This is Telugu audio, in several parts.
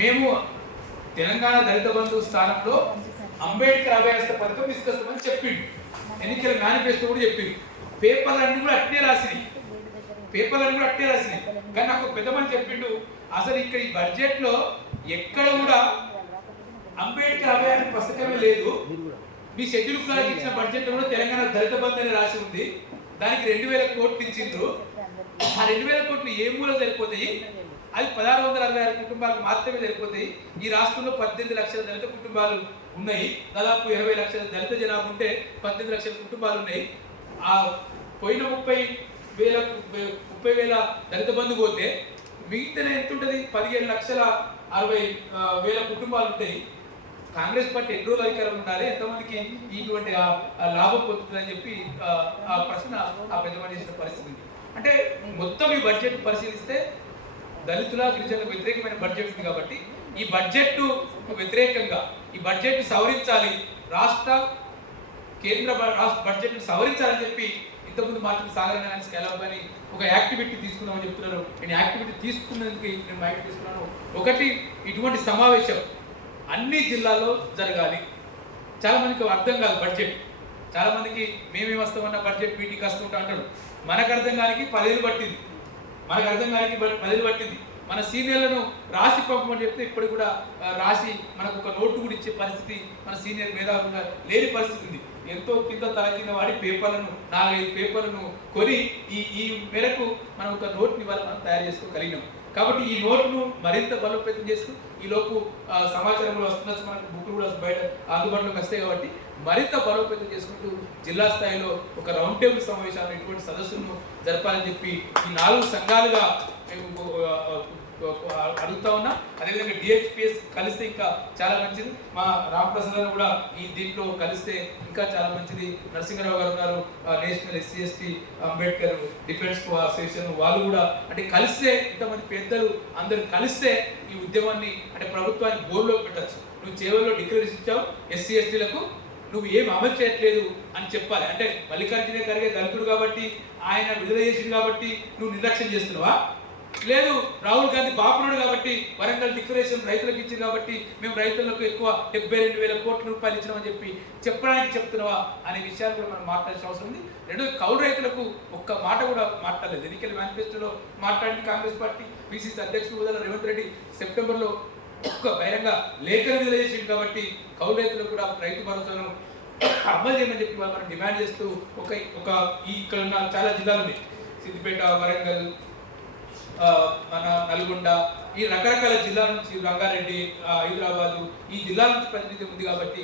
మేము తెలంగాణ దళిత బంధు స్థానంలో అంబేద్కర్ అభయాస్త పథకం తీసుకొస్తామని చెప్పిండు. ఎన్నికల మేనిఫెస్టో కూడా చెప్పిండు. పేపర్లన్నీ కూడా అట్నే రాసినాయి. కానీ నాకు పెద్ద మంది చెప్పిండు, అసలు ఇక్కడ ఈ బడ్జెట్ లో ఎక్కడ కూడా అంబేద్కర్ అభయానికి పుస్తకమే లేదు. మీ షెడ్యూల్ కులాలకు ఇచ్చిన బడ్జెట్ లో కూడా తెలంగాణ దళిత బంధు అని రాసి ఉంది. దానికి 2000 కోట్లు ఇచ్చిండ్రు. ఆ 2000 కోట్లు ఏ మూల సరిపోతాయి? అది 1666 కుటుంబాలకు మాత్రమే సరిపోతాయి. ఈ రాష్ట్రంలో 18 లక్షల దళిత కుటుంబాలు ఉన్నాయి. దాదాపు 20 లక్షల దళిత జనాభా ఉంటే 18 లక్షల కుటుంబాలు ఉన్నాయి. ఆ పోయిన 30,000 దళిత బంధు పోతే మిగతా ఎంత ఉంటుంది? 15,60,000 కుటుంబాలు ఉంటాయి. కాంగ్రెస్ పార్టీ ఎన్ని రోజులు అధికారంలో ఉండాలి, ఎంతమందికి ఇటువంటి లాభం పొందుతుందని చెప్పి ఆ ప్రశ్న ఆ పెద్దమంది చేసిన పరిస్థితి. అంటే మొత్తం ఈ బడ్జెట్ పరిశీలిస్తే దళితుల గిరిజనులకు వ్యతిరేకమైన బడ్జెట్ ఉంది. కాబట్టి ఈ బడ్జెట్ వ్యతిరేకంగా ఈ బడ్జెట్ సవరించాలి, కేంద్ర బడ్జెట్ సవరించాలని చెప్పి ఇంతకుముందు మాత్రం సాగరణ స్కాలప్ అని ఒక యాక్టివిటీ తీసుకున్నామని చెప్తున్నారు. నేను యాక్టివిటీ తీసుకున్నందుకు నేను మైండ్ తీసుకున్నాను. ఒకటి, ఇటువంటి సమావేశం అన్ని జిల్లాల్లో జరగాలి. చాలా మందికి అర్థం కాదు బడ్జెట్. చాలా మందికి మేమేం వస్తామన్న బడ్జెట్ మీటింగ్ వస్తుంటా అంటాడు. మనకు అర్థం కానికి 10 ఏళ్ళు పట్టింది. మన సీనియర్లను రాసి పంపమని చెప్తే ఇప్పుడు కూడా రాసి మనకు ఒక నోటు కూడా ఇచ్చే పరిస్థితి మన సీనియర్ మేధావులుగా లేని పరిస్థితి ఉంది. ఎంతో కింద తల కింద వాడి పేపర్లను 4-5 పేపర్లను కొని ఈ మేరకు మనం ఒక నోట్ని ఇవాళ మనం తయారు చేసుకోగలిగినాం. కాబట్టి ఈ నోట్ను మరింత బలోపేతం చేస్తూ ఈలోపు సమాచారం కూడా వస్తున్నచ్చు, మనకు బుక్లు కూడా బయట అందుబాటులోకి వస్తాయి. కాబట్టి మరింత బలోపేతం చేసుకుంటూ జిల్లా స్థాయిలో ఒక రౌండ్ టేబుల్ సమావేశాలు ఇటువంటి సదస్సులను జరపాలని చెప్పి ఈ 4 సంఘాలుగా మేము అడుగుతా ఉన్నా. అదేవిధంగా డిహెచ్పిఎస్ కలిస్తే ఇంకా చాలా మంచిది. మా రామప్రసాద్ కూడా ఈ దీంట్లో కలిస్తే ఇంకా చాలా మంచిది. నరసింహరావు గారు ఉన్నారు, national SC/ST Ambedkar defence association, వాళ్ళు కూడా అంటే కలిస్తే ఇంతమంది పెద్దలు అందరూ కలిస్తే ఈ ఉద్యమాన్ని అంటే ప్రభుత్వాన్ని బోర్డులో పెట్టచ్చు. నువ్వు చేవల్లో డిక్లరేషన్ ఇచ్చావు, SC/STలకు నువ్వు ఏం అమలు చేయట్లేదు అని చెప్పాలి. అంటే మల్లికార్జున ఖర్గే దళితుడు కాబట్టి ఆయన విడుదల చేసింది కాబట్టి నువ్వు నిర్లక్ష్యం చేస్తున్నావా? లేదు, రాహుల్ గాంధీ బాపునుడు కాబట్టి వరంగల్ డిక్లరేషన్ రైతులకు ఇచ్చింది కాబట్టి మేము రైతులకు ఎక్కువ 72,000 కోట్ల రూపాయలు ఇచ్చినామని చెప్పి చెప్పడానికి చెప్తున్నావా అనే విషయాలు కూడా మనం మాట్లాడాల్సిన అవసరం ఉంది. రెండోది, కౌలు రైతులకు ఒక్క మాట కూడా మాట్లాడలేదు. ఎన్నికల మేనిఫెస్టోలో మాట్లాడింది కాంగ్రెస్ పార్టీ. PCC అధ్యక్షుడు హోదాలో రేవంత్ రెడ్డి సెప్టెంబర్లో ఒక్క బహిరంగ లేఖన విడుదల చేసింది. కాబట్టి కౌలు రైతులకు కూడా రైతు భరోసాను అమలు చేయమని చెప్పి వాళ్ళు మనం డిమాండ్ చేస్తూ ఇక్కడ ఉన్న చాలా జిల్లాలు ఉన్నాయి, సిద్దిపేట, వరంగల్, మన నల్గొండ, ఈ రకరకాల జిల్లాల నుంచి, రంగారెడ్డి, హైదరాబాదు, ఈ జిల్లాల నుంచి ప్రతినిధి ఉంది. కాబట్టి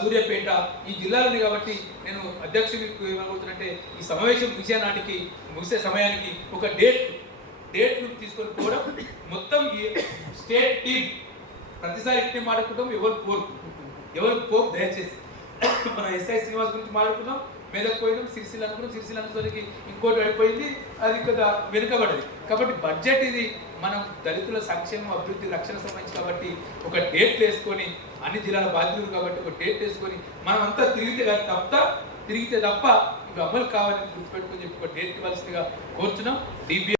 సూర్యాపేట, ఈ జిల్లాలు ఉంది. కాబట్టి నేను అధ్యక్షుడికి ఏమనుకుంటున్నంటే ఈ సమావేశం ముగిసే సమయానికి ఒక డేట్ తీసుకొని పోవడం, మొత్తం ఈ స్టేట్ టీం ప్రతిసారి ఇట్టే మాట్లాడుకుంటాం. ఎవరు పోరు దయచేసి మన SI శ్రీనివాస్ గురించి మాట్లాడుకున్నాం, మెదక్ పోయినాం, సిరిసిల్ల అనుకున్నాం, సిరిసిల్ల అనుకోనికి ఇంకోటి అయిపోయింది, అది కదా వెనుకబడ్డది. కాబట్టి బడ్జెట్ ఇది మనం దళితుల సంక్షేమం, అభివృద్ధి, రక్షణ సంబంధించి. కాబట్టి ఒక డేట్ వేసుకొని అన్ని జిల్లాల బాధ్యులు కాబట్టి ఒక డేట్ వేసుకొని మనం అంతా తిరిగితే తప్ప ఇవి అమలు కావాలని గుర్తుపెట్టుకొని చెప్పి ఒక డేట్ ఇవ్వాల్సిందిగా కోరుచున్నాం.